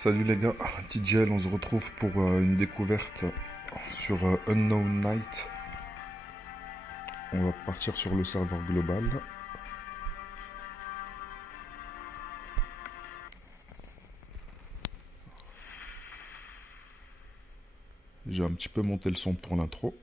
Salut les gars, TGL, on se retrouve pour une découverte sur Unknown Night. On va partir sur le serveur global. J'ai un petit peu monté le son pour l'intro.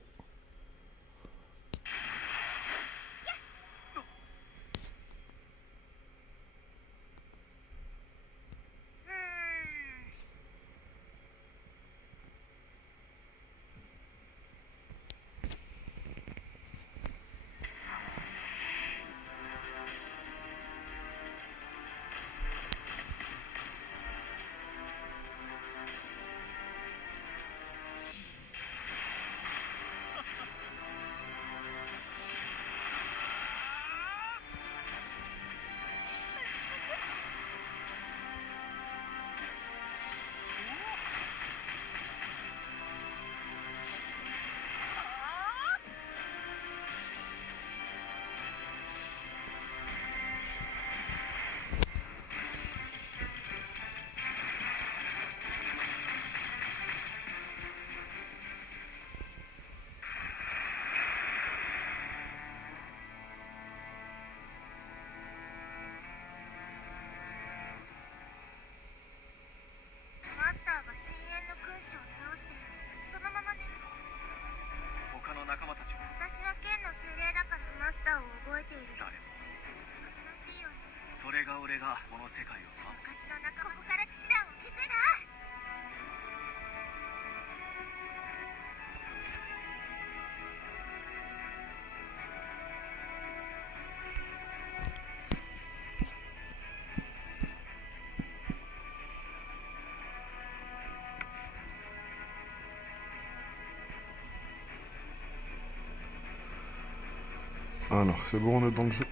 Alors, c'est bon, on est dans le jeu.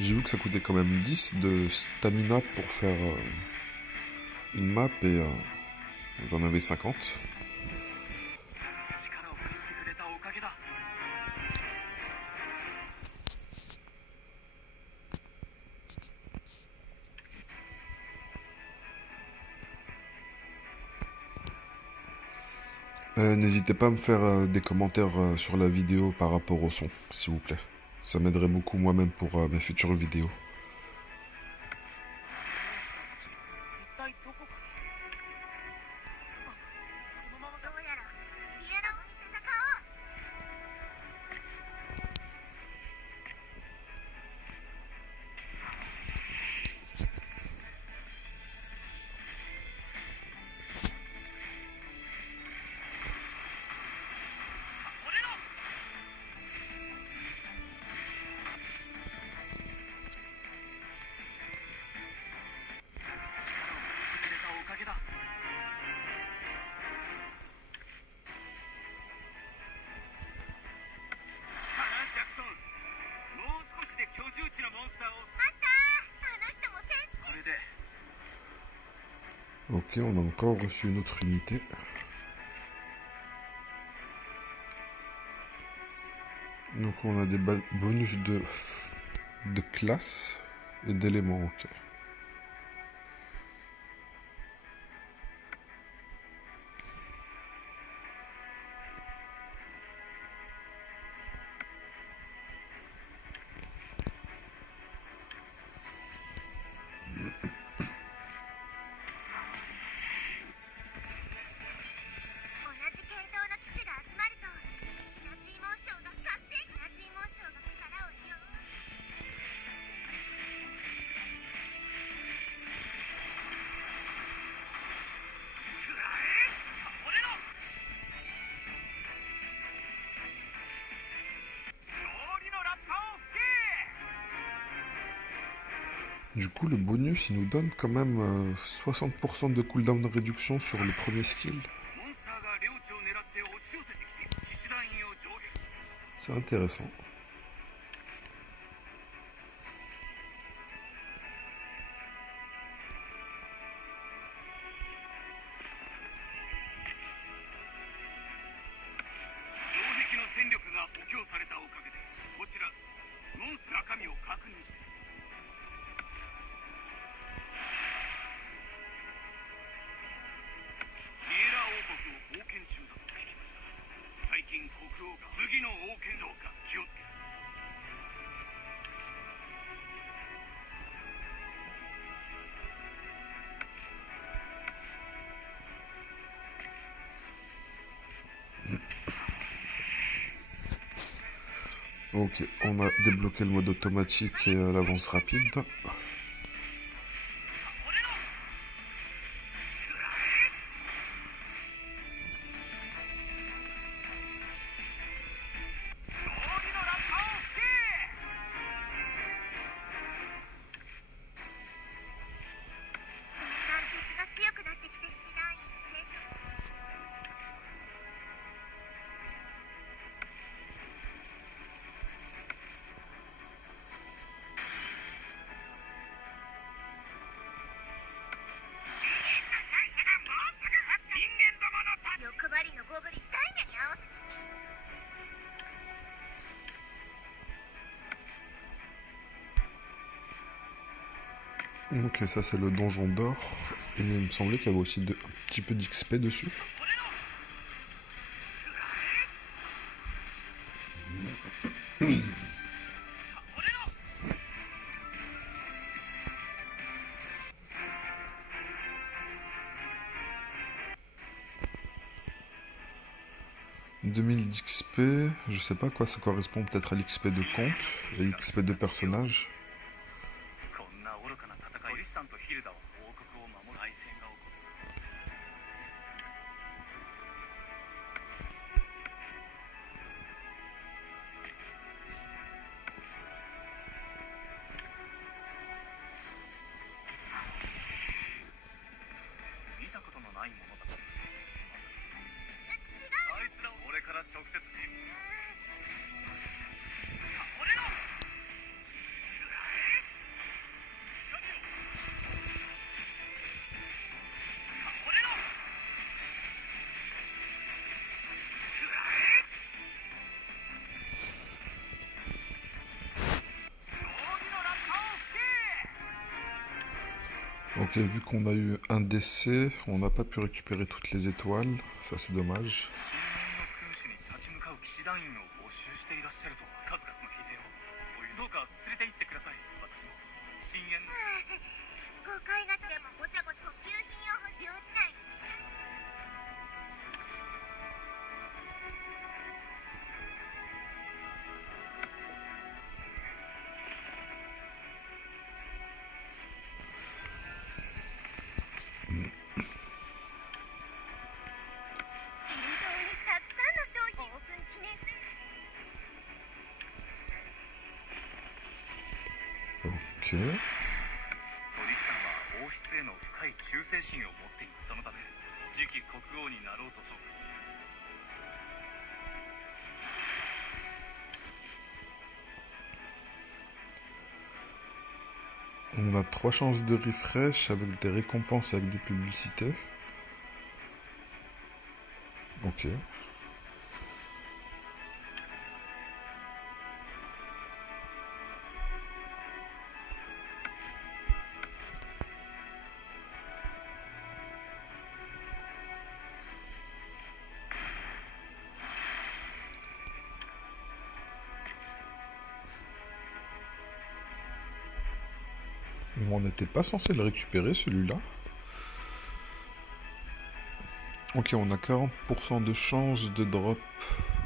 J'ai vu que ça coûtait quand même 10 de stamina pour faire une map et j'en avais 50. N'hésitez pas à me faire des commentaires sur la vidéo par rapport au son, s'il vous plaît. Ça m'aiderait beaucoup moi-même pour mes futures vidéos. Ok, on a encore reçu une autre unité. Donc on a des bonus de classe et d'éléments, ok. Du coup, le bonus, il nous donne quand même 60% de cooldown de réduction sur le premier skill. C'est intéressant. Ok, on a débloqué le mode automatique et l'avance rapide. Ok, ça c'est le donjon d'or. Et il me semblait qu'il y avait aussi un petit peu d'XP dessus. d'XP, je sais pas à quoi ça correspond, peut-être à l'XP de compte et l'XP de personnage. Ok, vu qu'on a eu un décès, on n'a pas pu récupérer toutes les étoiles, ça c'est dommage. Ok. On a 3 chances de refresh avec des récompenses avec des publicités. Ok. On n'était pas censé le récupérer celui-là. Ok, on a 40% de chance de drop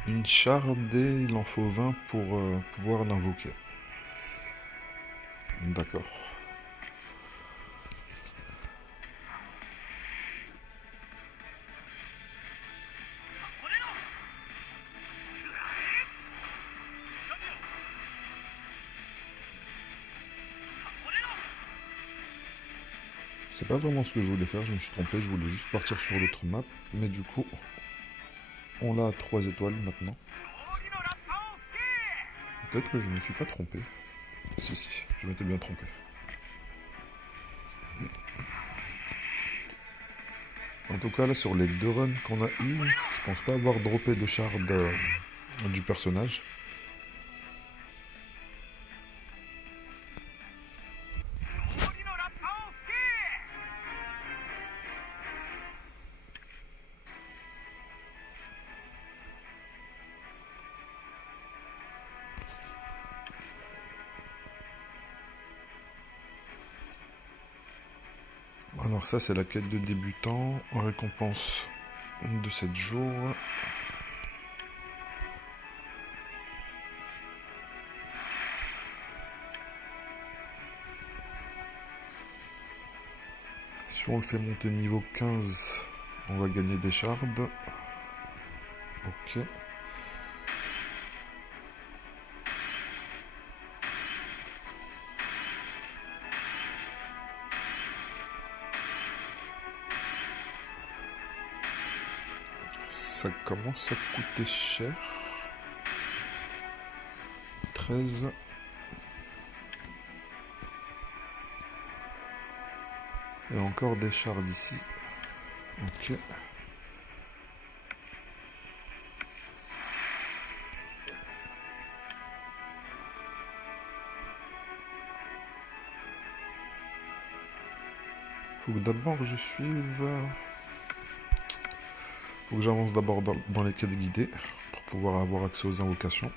une shard et il en faut 20 pour pouvoir l'invoquer. D'accord. C'est pas vraiment ce que je voulais faire, je me suis trompé, je voulais juste partir sur l'autre map, mais du coup, On l'a à 3 étoiles maintenant. Peut-être que je ne me suis pas trompé. Si, je m'étais bien trompé. En tout cas, là, sur les 2 runs qu'on a eu, je pense pas avoir droppé de shard du personnage. Alors ça, c'est la quête de débutant, en récompense de 7 jours. Si on le fait monter niveau 15, on va gagner des shards. Ok. Ça commence à coûter cher. 13. Et encore des shards ici. Ok. Faut que d'abord je suive. Faut que j'avance d'abord dans les quêtes guidées pour pouvoir avoir accès aux invocations.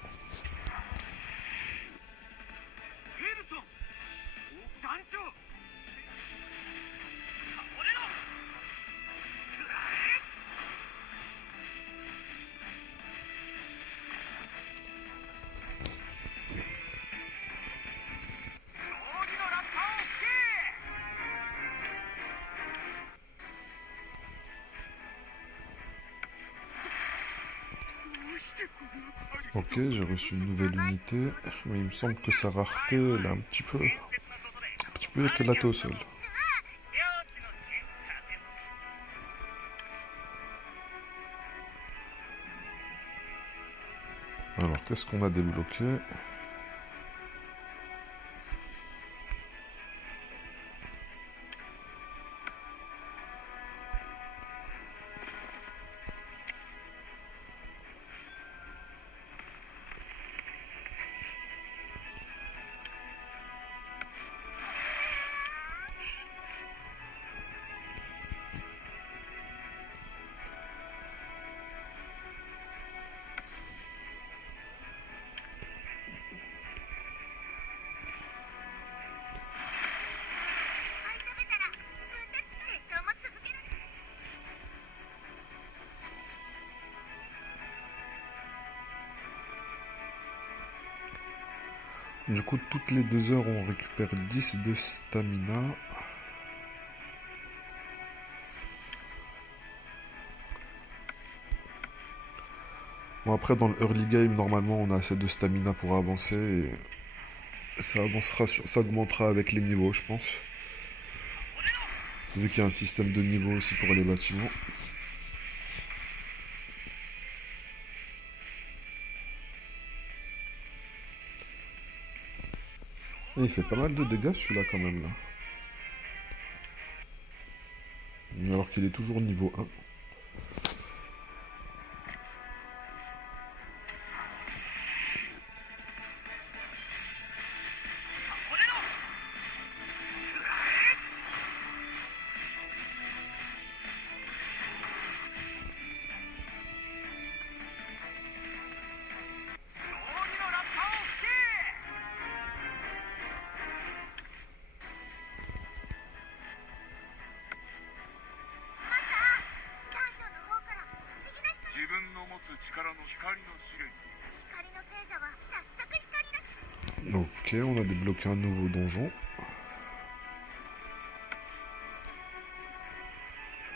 Ok, j'ai reçu une nouvelle unité, mais il me semble que sa rareté, elle est un petit peu éclatée au sol. Alors, qu'est-ce qu'on a débloqué? Du coup, toutes les 2 heures, on récupère 10 de stamina. Bon, après, dans le early game, normalement, on a assez de stamina pour avancer. Et ça avancera, ça augmentera avec les niveaux, je pense. Vu qu'il y a un système de niveau aussi pour les bâtiments. Et il fait pas mal de dégâts celui-là quand même là. Alors qu'il est toujours niveau 1. Ok, on a débloqué un nouveau donjon.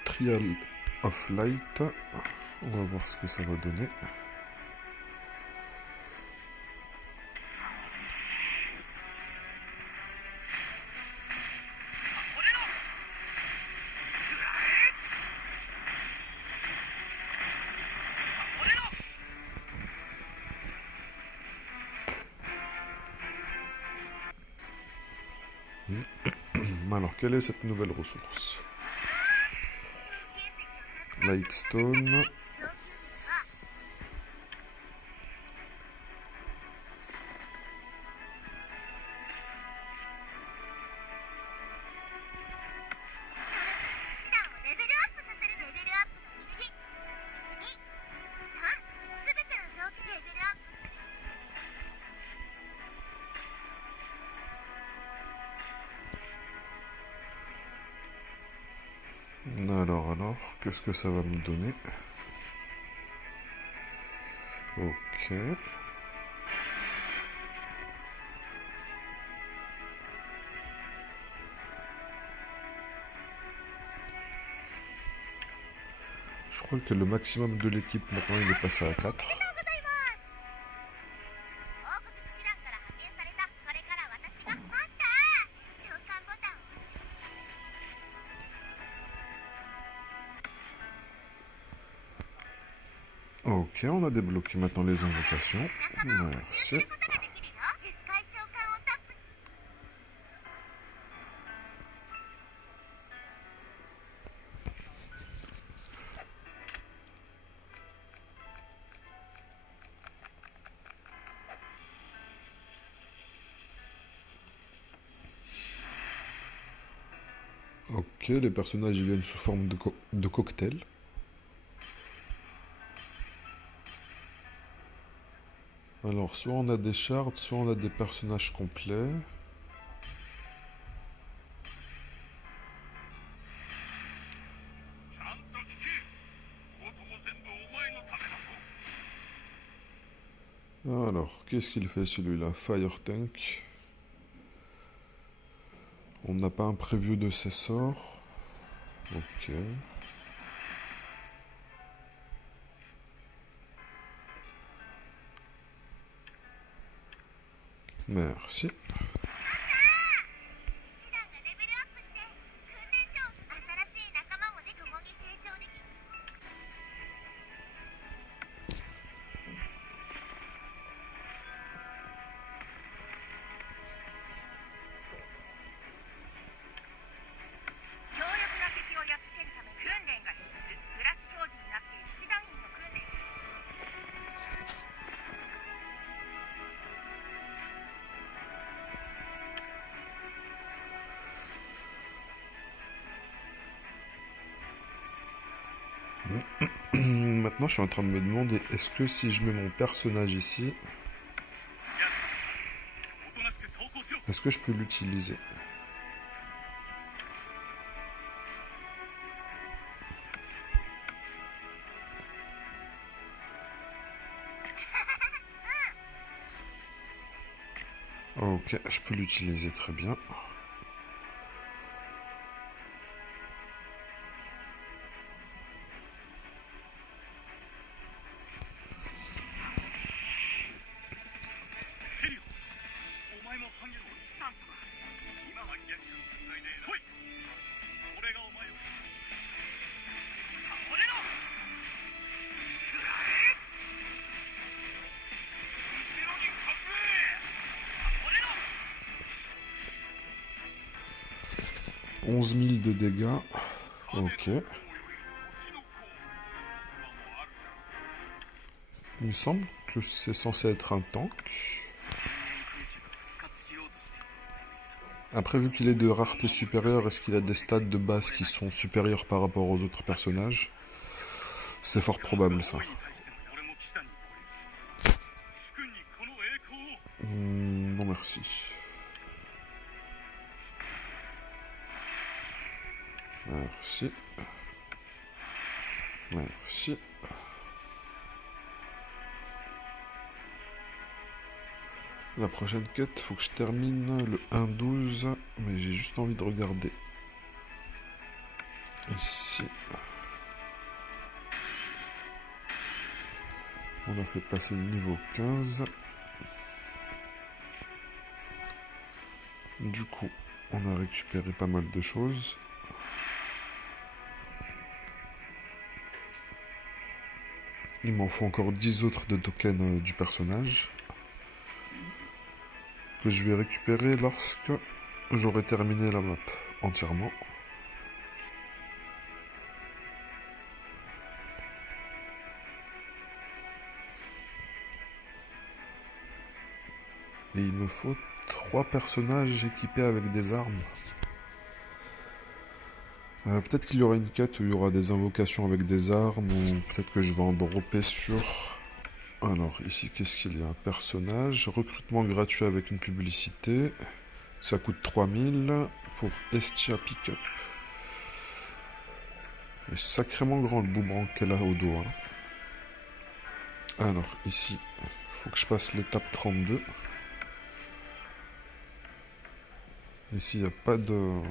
Trial of Light. On va voir ce que ça va donner. quelle est cette nouvelle ressource? Lightstone. Alors, qu'est-ce que ça va me donner? Ok. Je crois que le maximum de l'équipe maintenant il est passé à 4. Ok, on a débloqué maintenant les invocations. Merci. Ok, les personnages ils viennent sous forme de cocktail. Alors, soit on a des shards, soit on a des personnages complets. Alors, qu'est-ce qu'il fait celui-là? Fire Tank. On n'a pas un preview de ses sorts. Ok. Merci. Maintenant, je suis en train de me demander, est-ce que si je mets mon personnage ici, est-ce que je peux l'utiliser? Ok, je peux l'utiliser très bien. « 11 000 de dégâts. Ok. Il me semble que c'est censé être un tank. Après, vu qu'il est de rareté supérieure, est-ce qu'il a des stats de base qui sont supérieurs par rapport aux autres personnages? C'est fort probable, ça. Non, merci. Merci. Merci. La prochaine quête, faut que je termine le 1-12, mais j'ai juste envie de regarder. Ici. On a fait passer le niveau 15. Du coup, on a récupéré pas mal de choses. Il m'en faut encore 10 autres de tokens du personnage, que je vais récupérer lorsque j'aurai terminé la map. entièrement. Et il me faut 3 personnages équipés avec des armes. Peut-être qu'il y aura une quête où il y aura des invocations avec des armes, ou peut-être que je vais en dropper sur... Alors, ici, qu'est-ce qu'il y a? Un personnage, recrutement gratuit avec une publicité. Ça coûte 3000 pour Estia Pickup. C'est sacrément grand le boomerang qu'elle a au dos. Hein. Alors, ici, il faut que je passe l'étape 32. Ici, il n'y a pas de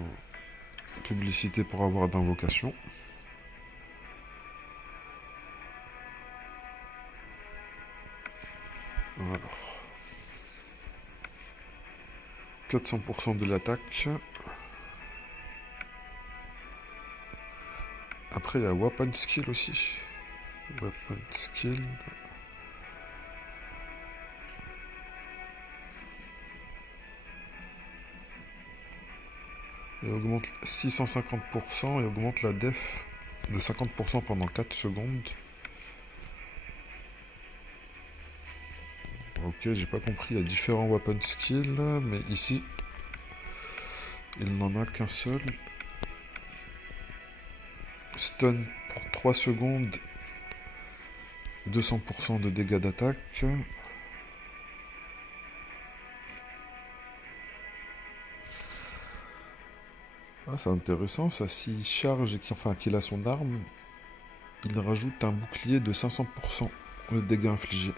publicité pour avoir d'invocation. Alors, 400% de l'attaque. Après, il y a Weapon Skill aussi. Weapon Skill. Il augmente 650% et augmente la def de 50% pendant 4 secondes. Ok, j'ai pas compris, il y a différents weapon skills, mais ici, il n'en a qu'un seul. Stun pour 3 secondes, 200% de dégâts d'attaque. Ah, c'est intéressant, ça, s'il charge et qu'il a son arme, il rajoute un bouclier de 500% de dégâts infligés.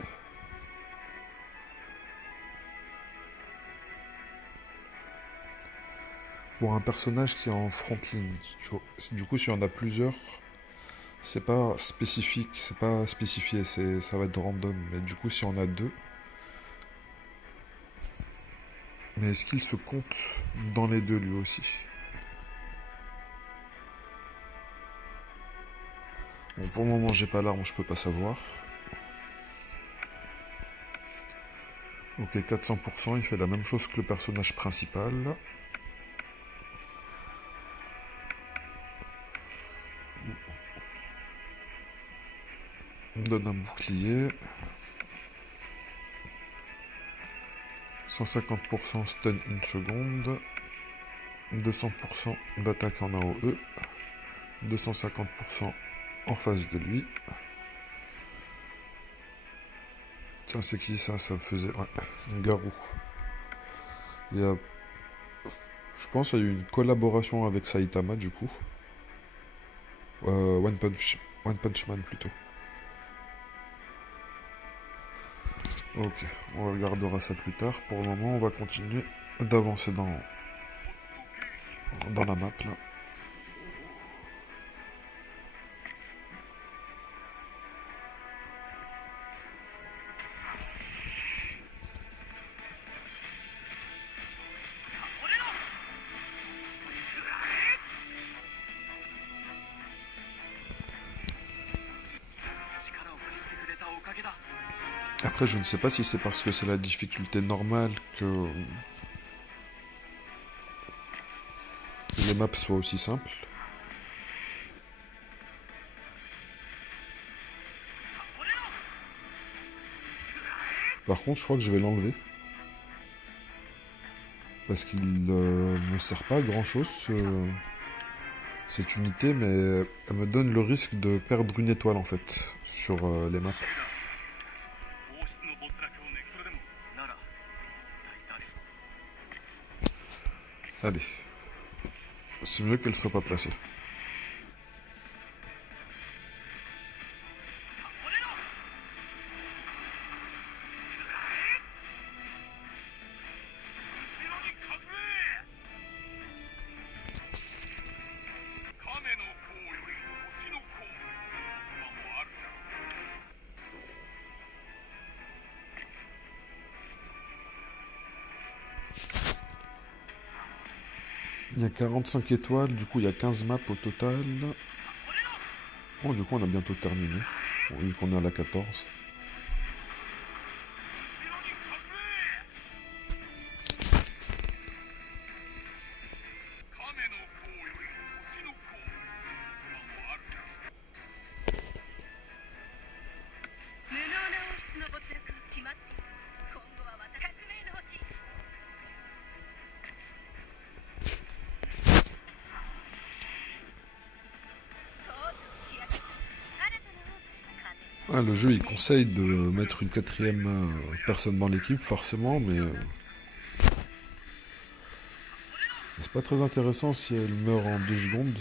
Pour un personnage qui est en front ligne, du coup, s'il y en a plusieurs, c'est pas spécifique, c'est pas spécifié, ça va être random. Mais du coup, si on a 2, mais est-ce qu'il se compte dans les 2 lui aussi? Bon, pour le moment, j'ai pas l'arme, je peux pas savoir. Ok, 400%, il fait la même chose que le personnage principal. On donne un bouclier. 150% stun 1 seconde. 200% d'attaque en AOE. 250% en face de lui. Tiens, c'est qui ça? Ça me faisait... Ouais, un garou. Il y a... Je pense qu'il y a eu une collaboration avec Saitama, du coup. One Punch Man, plutôt. Ok, on regardera ça plus tard. Pour le moment, on va continuer d'avancer dans la map, là. Après, je ne sais pas si c'est parce que c'est la difficulté normale que les maps soient aussi simples. Par contre, je crois que je vais l'enlever. Parce qu'il ne me sert pas à grand chose, cette unité, mais elle me donne le risque de perdre une étoile en fait, sur les maps. Allez. C'est mieux qu'elle soit pas placée. Il y a 45 étoiles, du coup il y a 15 maps au total. Bon, du coup on a bientôt terminé, vu qu'on est à la 14. Ah, le jeu il conseille de mettre une quatrième personne dans l'équipe, forcément, mais c'est pas très intéressant si elle meurt en 2 secondes.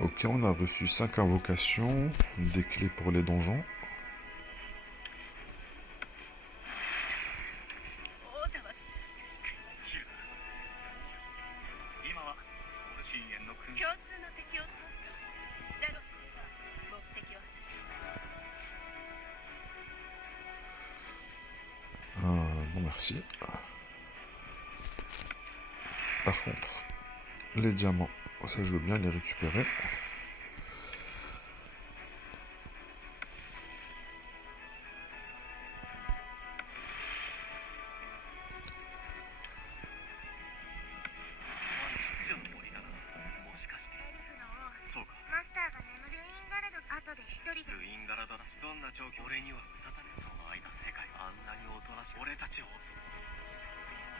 Ok, on a reçu 5 invocations, des clés pour les donjons. Non merci. Par contre, les diamants, ça je veux bien les récupérer.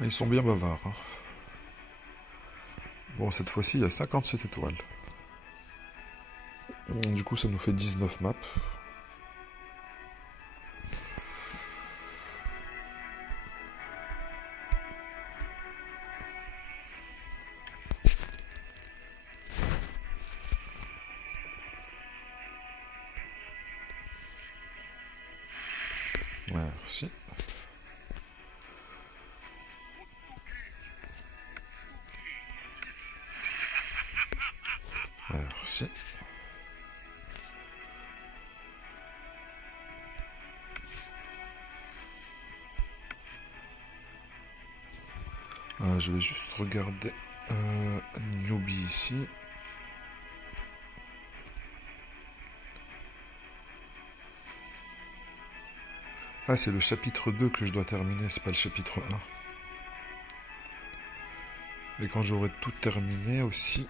Ils sont bien bavards. Hein. Bon, cette fois-ci, il y a 57 étoiles. Du coup, ça nous fait 19 maps. Merci. Merci. Je vais juste regarder Newbie ici. Ah, c'est le chapitre 2 que je dois terminer, c'est pas le chapitre 1. Et quand j'aurai tout terminé aussi...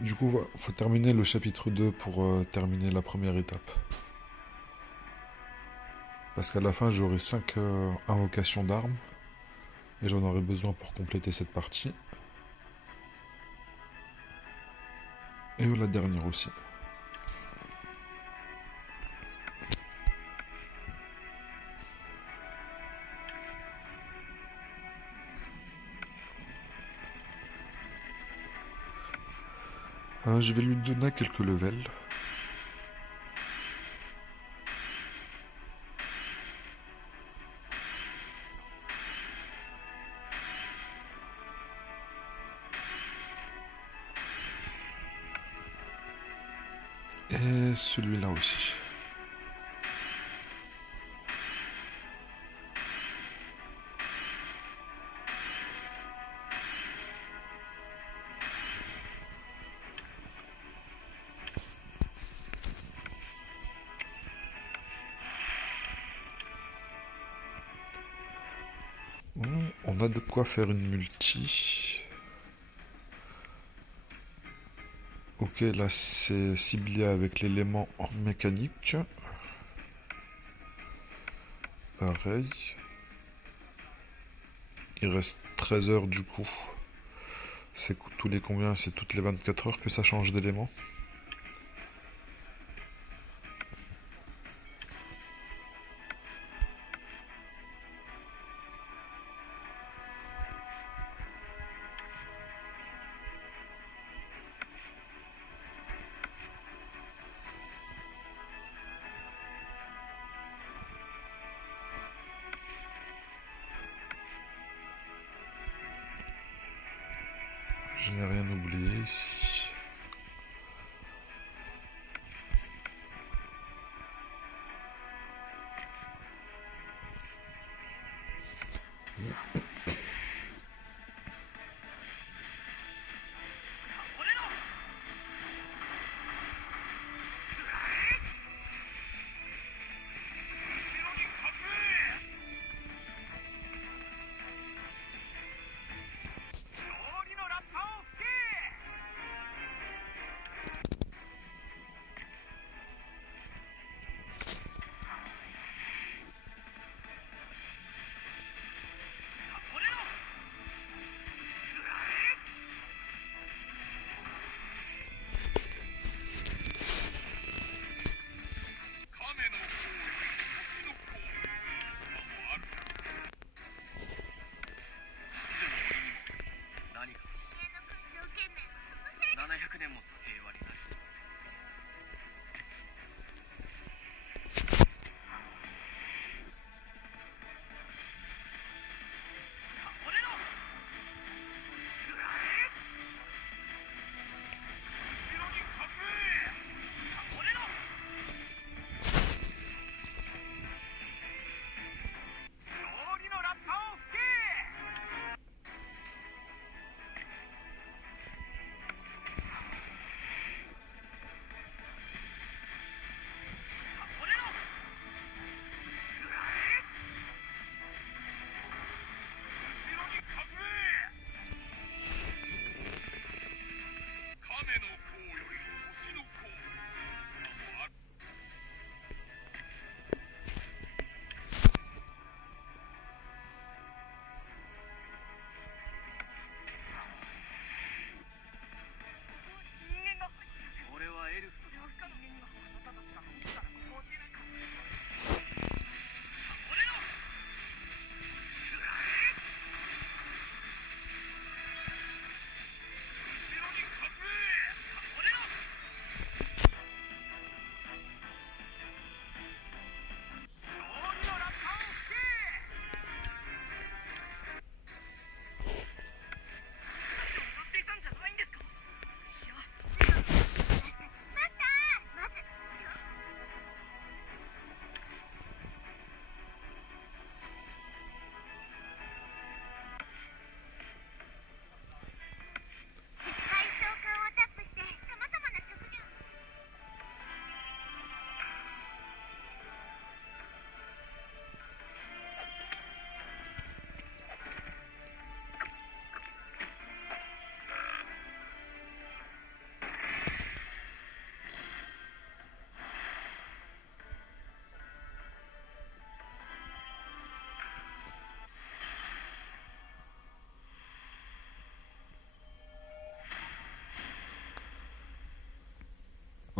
Du coup, il faut terminer le chapitre 2 pour terminer la première étape. Parce qu'à la fin, j'aurai 5 invocations d'armes. Et j'en aurai besoin pour compléter cette partie. Et la dernière aussi. Je vais lui donner quelques levels. Et celui-là aussi. On a de quoi faire une multi. Ok, là c'est ciblé avec l'élément mécanique. Pareil. Il reste 13 heures du coup. C'est tous les combien? C'est toutes les 24 heures que ça change d'élément. Je n'ai rien oublié ici.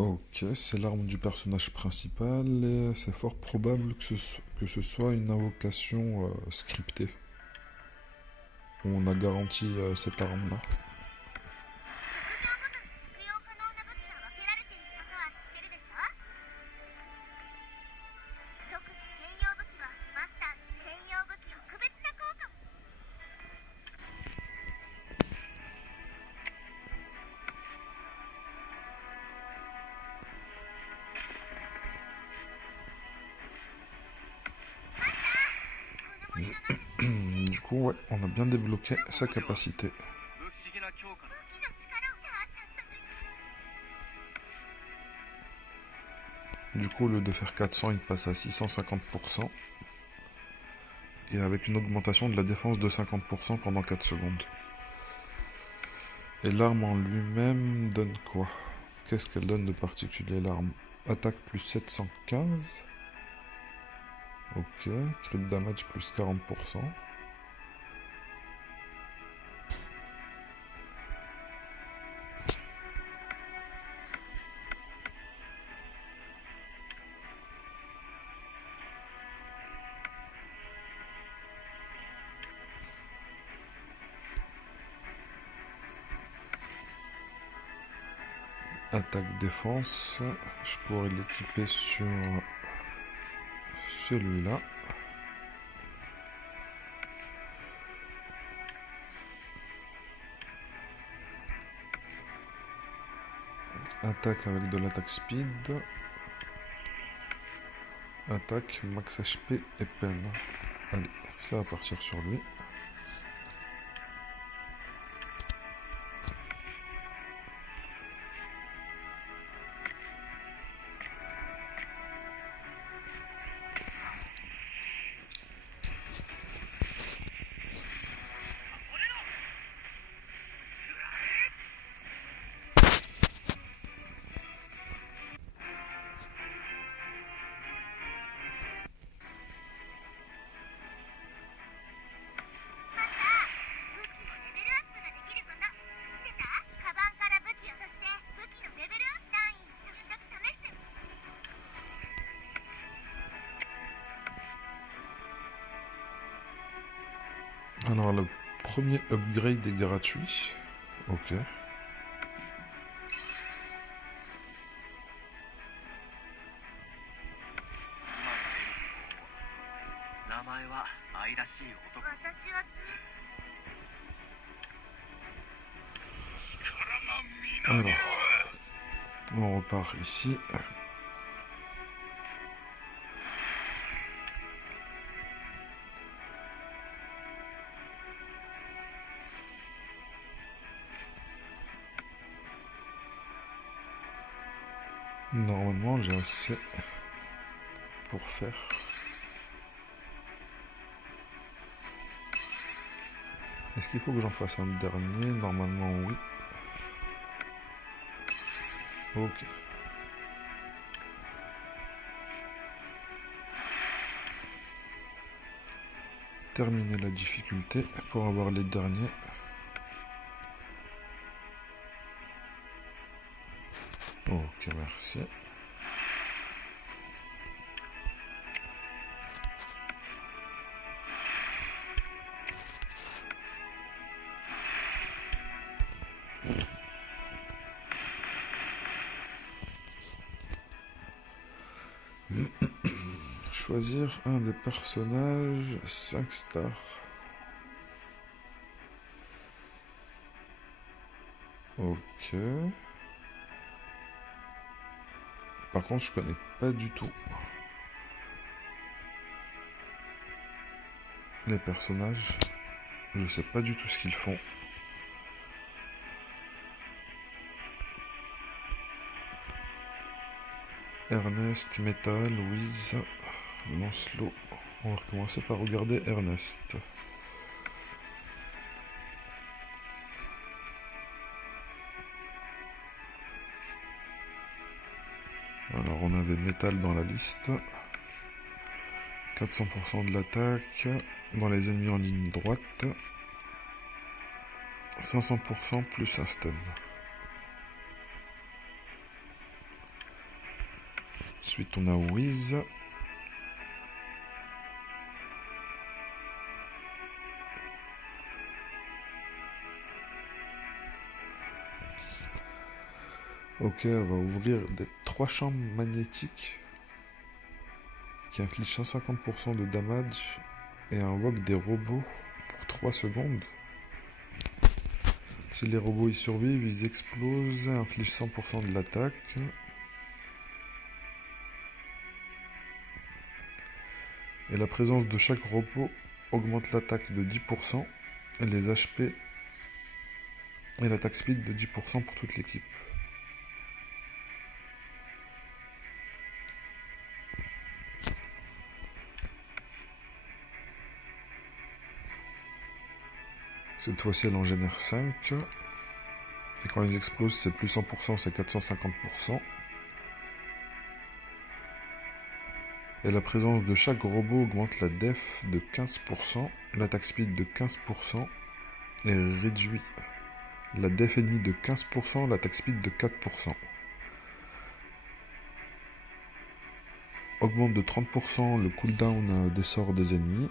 Ok, c'est l'arme du personnage principal et c'est fort probable que ce soit une invocation scriptée. On a garanti cette arme-là. Du coup, ouais, on a bien débloqué sa capacité. Du coup, au lieu de faire 400, il passe à 650%. Et avec une augmentation de la défense de 50% pendant 4 secondes. Et l'arme en lui-même donne quoi? Qu'est-ce qu'elle donne de particulier, l'arme? Attaque plus 715. Ok, crit damage plus 40%. Attaque défense, je pourrais l'équiper sur celui-là. Attaque avec de l'attaque speed. Attaque, max HP et peine. Allez, ça va partir sur lui. Alors le premier upgrade est gratuit. Ok. Alors, on repart ici. Normalement, j'ai assez pour faire. Est-ce qu'il faut que j'en fasse un dernier? Normalement, oui. Ok. Terminer la difficulté pour avoir les derniers. Ok, merci. Choisir un des personnages 5 stars. Ok. Par contre, je connais pas du tout les personnages. Je sais pas du tout ce qu'ils font. Ernest, Metal, Louise, Lancelot. On va recommencer par regarder Ernest. Alors on avait Metal dans la liste. 400% de l'attaque. Dans les ennemis en ligne droite. 500% plus un stun. Ensuite, on a Wiz. Ok, on va ouvrir des 3 chambres magnétiques qui infligent 150% de damage et invoque des robots pour 3 secondes. Si les robots y survivent, ils explosent et infligent 100% de l'attaque. Et la présence de chaque robot augmente l'attaque de 10% et les HP et l'attaque speed de 10% pour toute l'équipe. Cette fois-ci, elle en génère 5. Et quand ils explosent, c'est plus 100%, c'est 450%. Et la présence de chaque robot augmente la def de 15%, l'attaque speed de 15% et réduit la def ennemie de 15%, l'attaque speed de 4%. Augmente de 30% le cooldown des sorts des ennemis.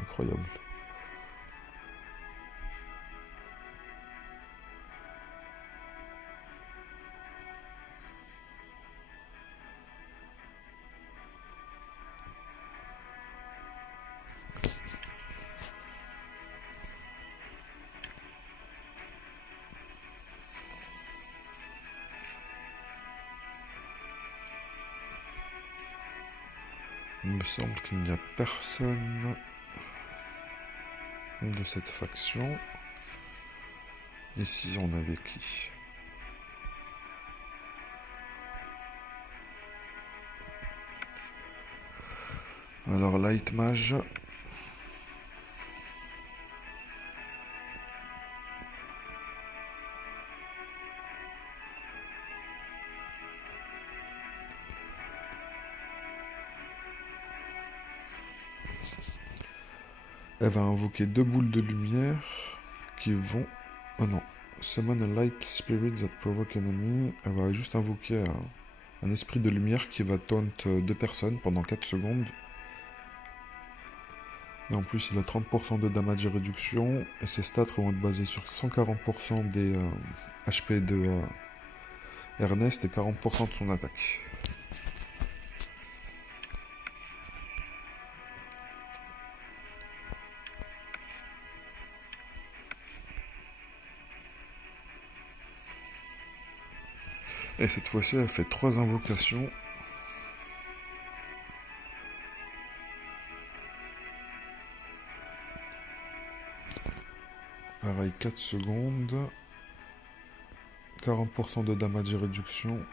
Incroyable. Il me semble qu'il n'y a personne de cette faction. Ici, on avait qui? Alors, Light Mage. Elle va invoquer 2 boules de lumière qui vont... Oh non. Summon a light spirit that provoke enemy. Elle va juste invoquer un esprit de lumière qui va taunt 2 personnes pendant 4 secondes. Et en plus, il a 30% de damage et réduction. Et ses stats vont être basés sur 140% des HP de Ernest et 40% de son attaque. Et cette fois-ci, elle fait 3 invocations. Pareil, 4 secondes. 40% de damage et réduction.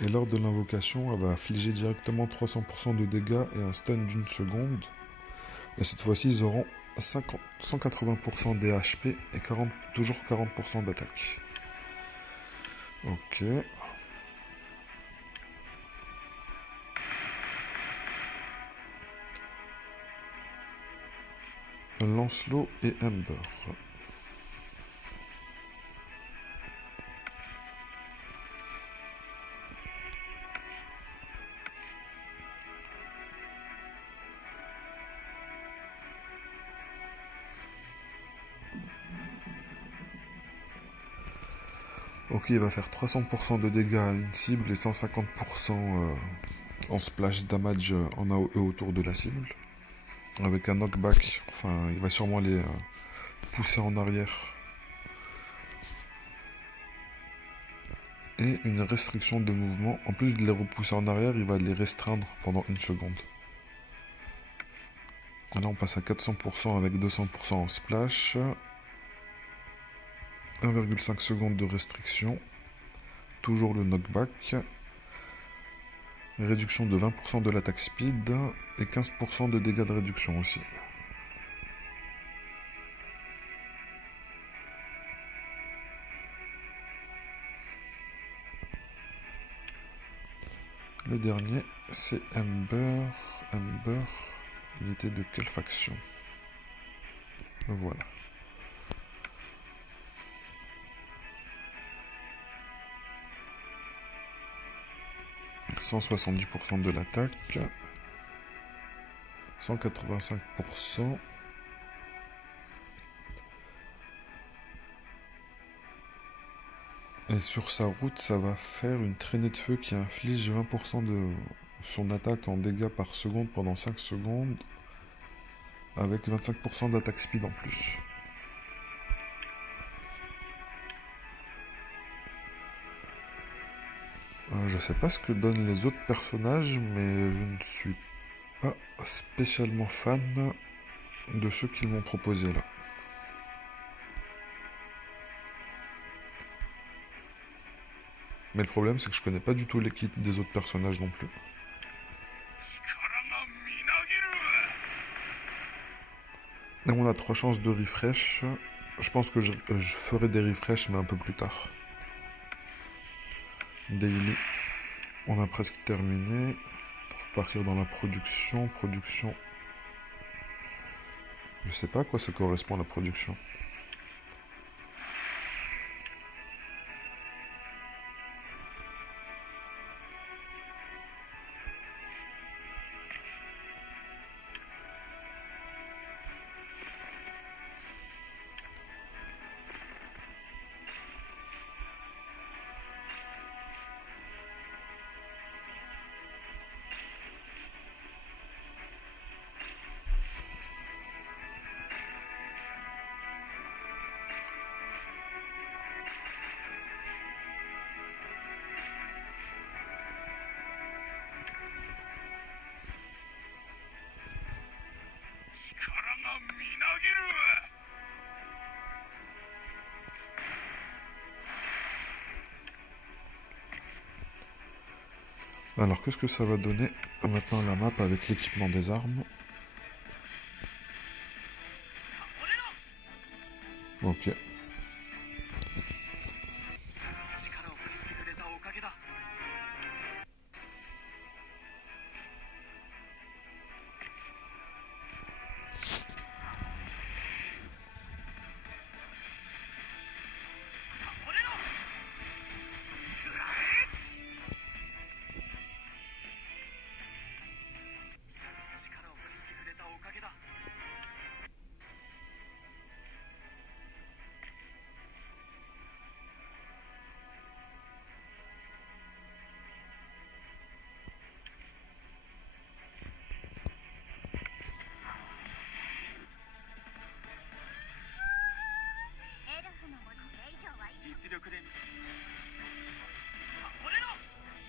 Et lors de l'invocation, elle va affliger directement 300% de dégâts et un stun d'1 seconde. Et cette fois-ci, ils auront 180% des HP et toujours 40% d'attaque. Ok. Lancelot et Ember. Ok, il va faire 300% de dégâts à une cible et 150% en splash damage en AOE autour de la cible. Avec un knockback, enfin il va sûrement les pousser en arrière. Et une restriction de mouvement. En plus de les repousser en arrière, il va les restreindre pendant 1 seconde. Là on passe à 400% avec 200% en splash. 1,5 secondes de restriction. Toujours le knockback. Réduction de 20% de l'attaque speed et 15% de dégâts de réduction aussi. Le dernier, c'est Ember. Ember, il était de quelle faction? Voilà. 170% de l'attaque. 185%. Et sur sa route, ça va faire une traînée de feu qui inflige 20% de son attaque en dégâts par seconde pendant 5 secondes, avec 25% d'attaque speed en plus. Je sais pas ce que donnent les autres personnages, mais je ne suis pas spécialement fan de ceux qu'ils m'ont proposé là. Mais le problème, c'est que je connais pas du tout les kits des autres personnages non plus. Et on a 3 chances de refresh. Je pense que je ferai des refresh, mais un peu plus tard. Daily. On a presque terminé. Faut partir dans la production. Production. Je sais pas à quoi ça correspond la production. Alors, qu'est-ce que ça va donner maintenant la map avec l'équipement des armes? Ok.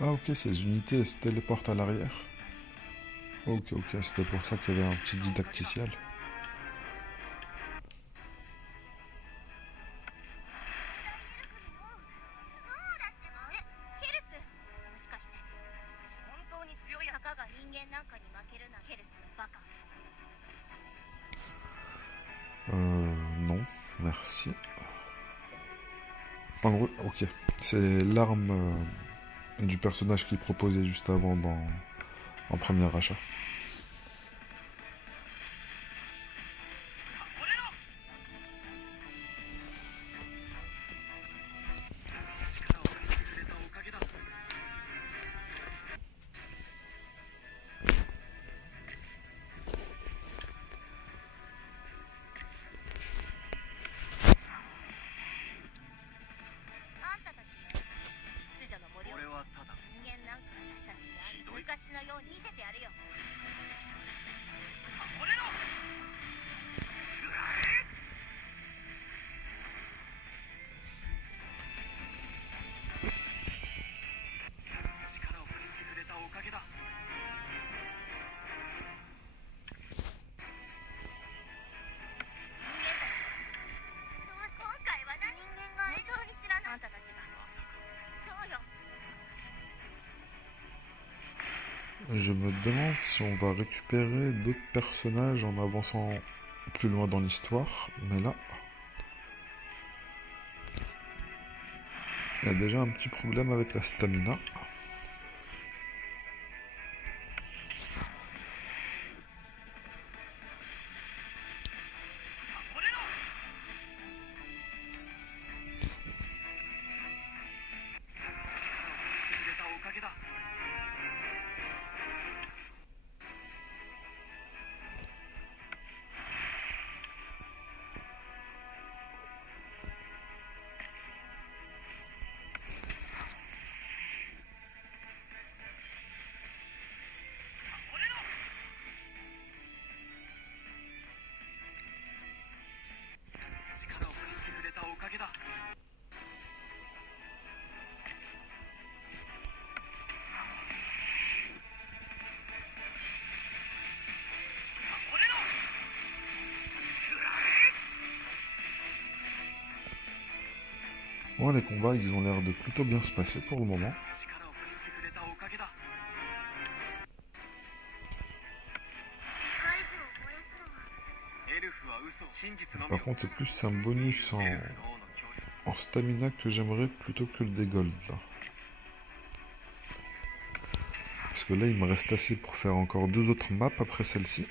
Ah ok, ces unités elles se téléportent à l'arrière. Ok, c'était pour ça qu'il y avait un petit didacticiel. Non, merci. En gros, ok. C'est l'arme du personnage qui proposait juste avant en premier achat. Je me demande si on va récupérer d'autres personnages en avançant plus loin dans l'histoire, mais là, il y a déjà un petit problème avec la stamina. Bon, les combats, ils ont l'air de plutôt bien se passer pour le moment. Par contre, c'est plus un bonus en stamina que j'aimerais plutôt que le des gold, là. Parce que là, il me reste assez pour faire encore 2 autres maps après celle-ci.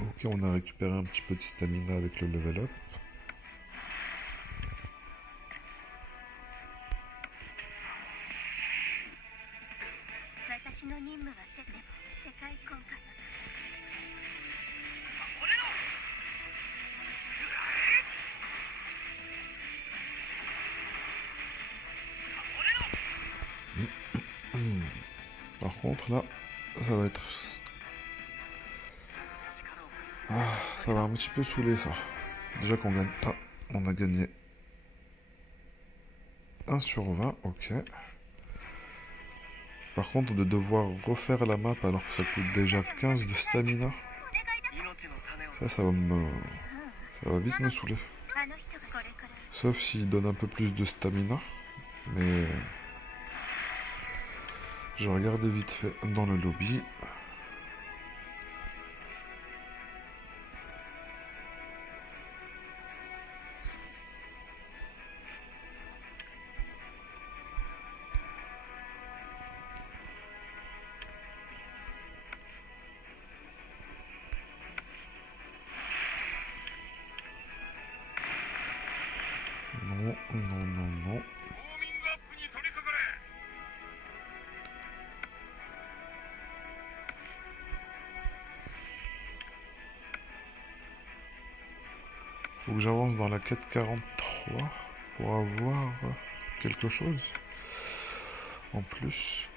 Ok, on a récupéré un petit peu de stamina avec le level up. Par contre, là, ça va être... Ah, ça va un petit peu saouler, ça. Déjà qu'on gagne... Ah, on a gagné 1 sur 20, ok. Par contre, de devoir refaire la map alors que ça coûte déjà 15 de stamina, ça va vite me saouler. Sauf s'il donne un peu plus de stamina, mais... Je vais regarder vite fait dans le lobby. Non, non, non, non. Faut que j'avance dans la quête 43 pour avoir quelque chose en plus.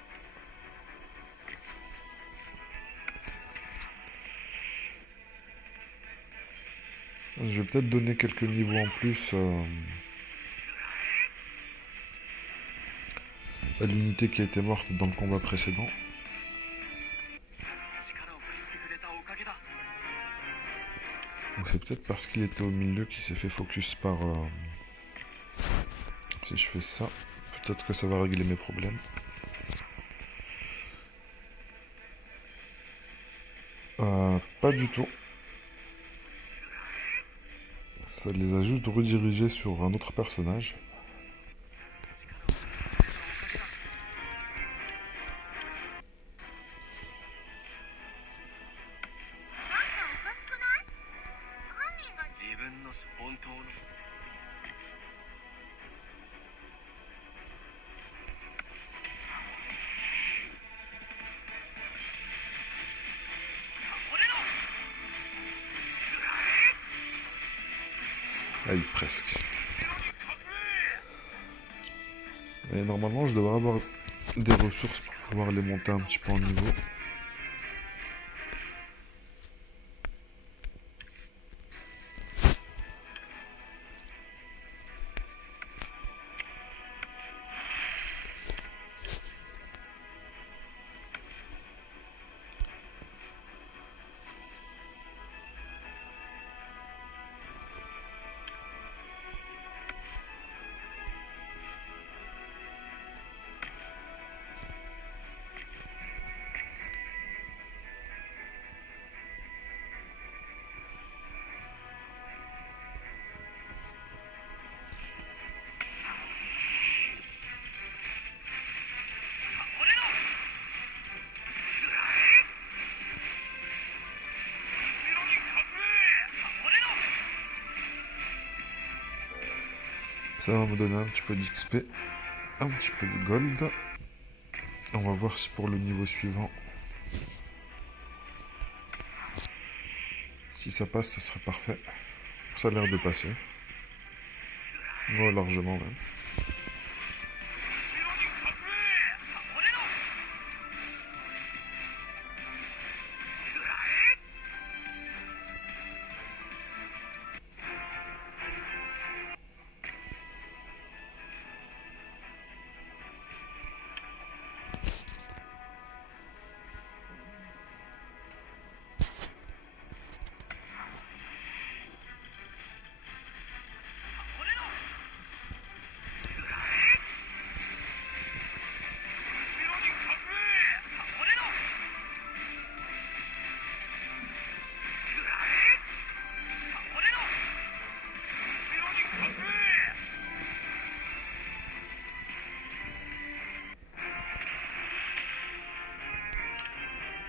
Je vais peut-être donner quelques niveaux en plus à l'unité qui a été morte dans le combat précédent. Donc c'est peut-être parce qu'il était au milieu qu'il s'est fait focus par... Si je fais ça, peut-être que ça va régler mes problèmes. Pas du tout. Ça les a juste redirigés sur un autre personnage. Aïe, presque. Et normalement, je devrais avoir des ressources pour pouvoir les monter un petit peu en niveau. Ça va me donner un petit peu d'XP, un petit peu de gold. On va voir si pour le niveau suivant, si ça passe, ce serait parfait. Ça a l'air de passer. Ouais, largement même.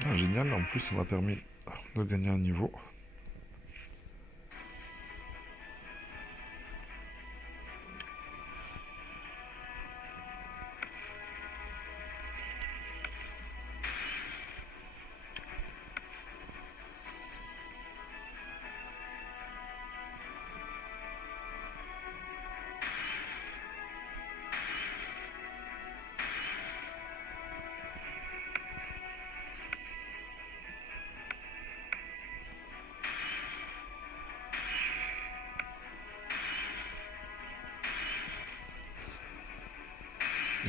Ah, génial, en plus ça m'a permis de gagner un niveau.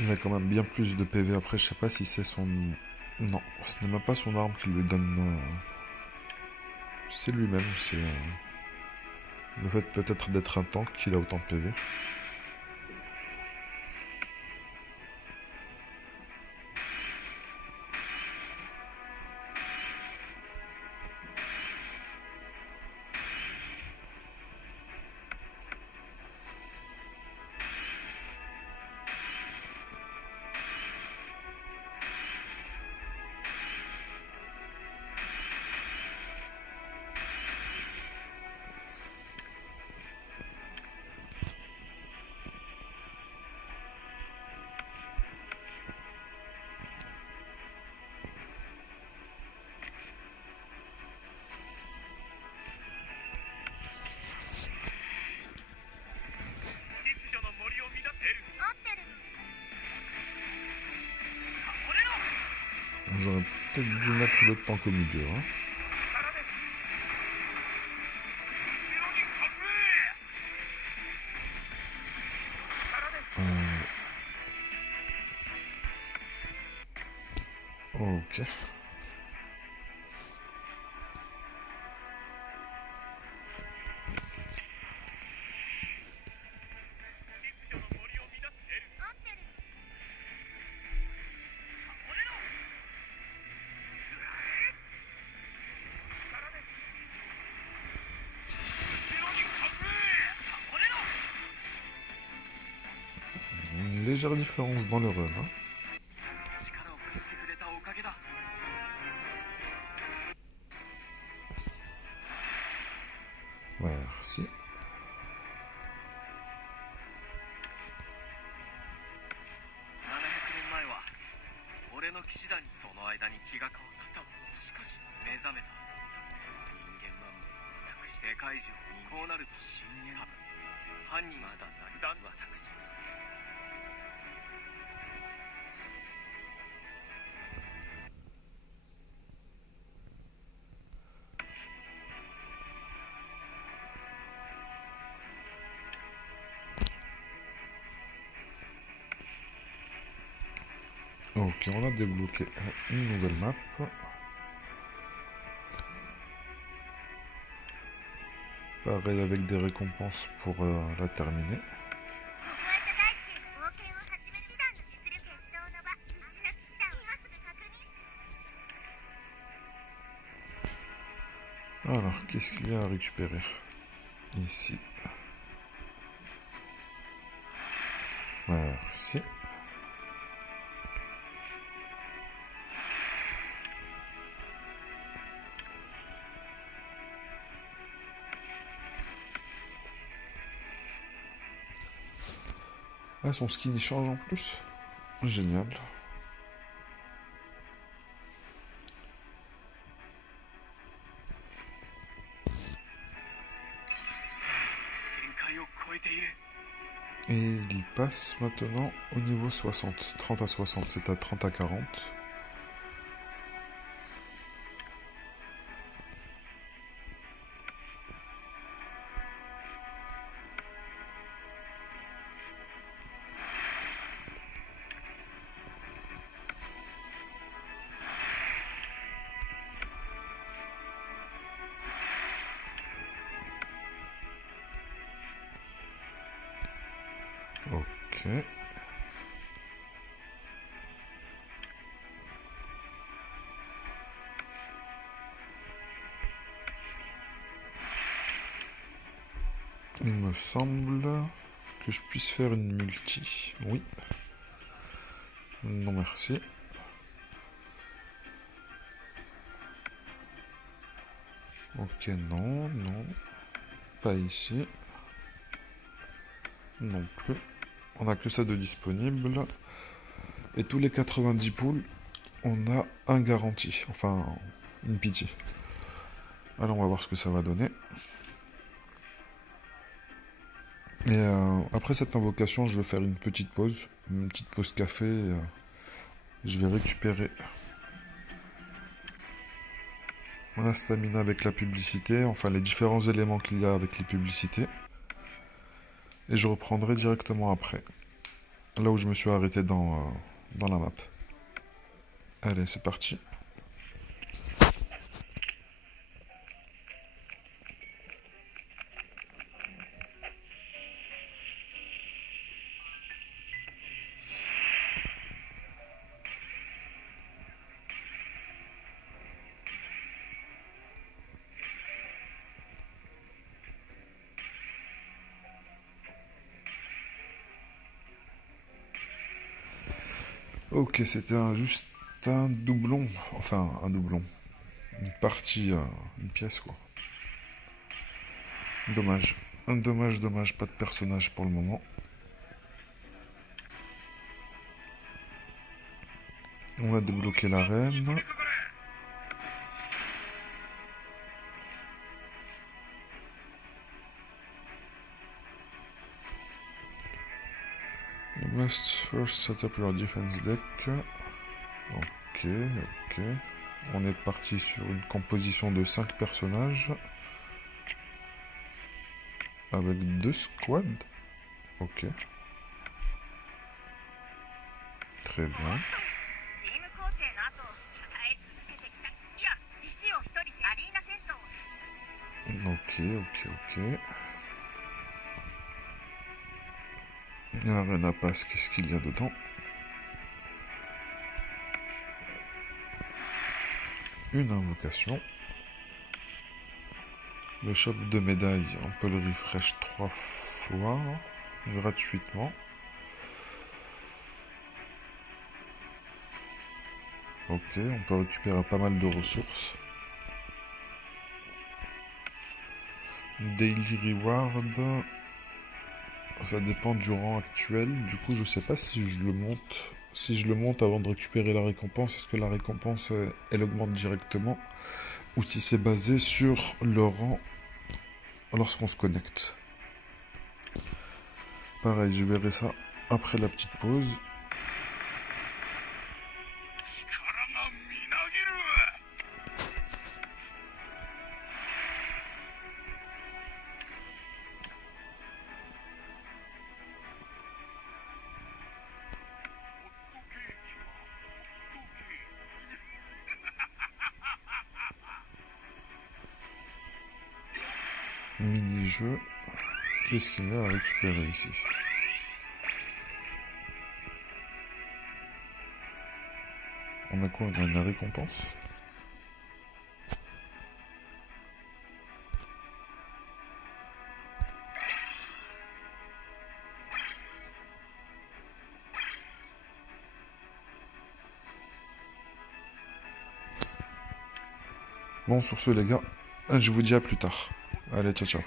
Il a quand même bien plus de PV après, je sais pas si c'est son... Non, ce n'est même pas son arme qui lui donne... C'est lui-même, c'est... le fait peut-être d'être un tank qu'il a autant de PV. J'aurais peut-être dû mettre le tank au milieu. Hein. Ok. Une légère différence dans le run. Hein. Merci. Ok, on a débloqué une nouvelle map. Pareil avec des récompenses pour la terminer. Alors, qu'est-ce qu'il y a à récupérer ici? Merci. Ah, son skin il change en plus. Génial. Et il passe maintenant au niveau 60. 30 à 60, c'est à 30 à 40. Ok. Il me semble que je puisse faire une multi. Oui. Non, merci. Ok, non, non. Pas ici. Non plus. On a que ça de disponible. Et tous les 90 poules, on a un garanti. Enfin, une pitié. Alors on va voir ce que ça va donner. Et après cette invocation, je vais faire une petite pause café. Je vais récupérer la stamina avec la publicité, enfin les différents éléments qu'il y a avec les publicités. Et je reprendrai directement après, là où je me suis arrêté dans la map. Allez, c'est parti. Ok, c'était juste un doublon, enfin un doublon, une partie, une pièce quoi. Dommage, dommage, pas de personnage pour le moment. On a débloqué l'arène. You must first set up your defense deck. Ok, ok. On est parti sur une composition de 5 personnages. Avec 2 squads. Ok. Très bien. Ok, ok, ok. Arena Pass, qu'est-ce qu'il y a dedans? Une invocation. Le shop de médailles, on peut le refresh 3 fois gratuitement. Ok, on peut récupérer pas mal de ressources. Daily Reward, ça dépend du rang actuel. Du coup, je sais pas si je le monte. Si je le monte avant de récupérer la récompense, est-ce que la récompense, elle augmente directement? Ou si c'est basé sur le rang lorsqu'on se connecte. Pareil, je verrai ça après la petite pause. Mini-jeu. Qu'est-ce qu'il y a à récupérer ici? On a quoi? On a une récompense? Bon, sur ce les gars, je vous dis à plus tard. Allez, ciao ciao.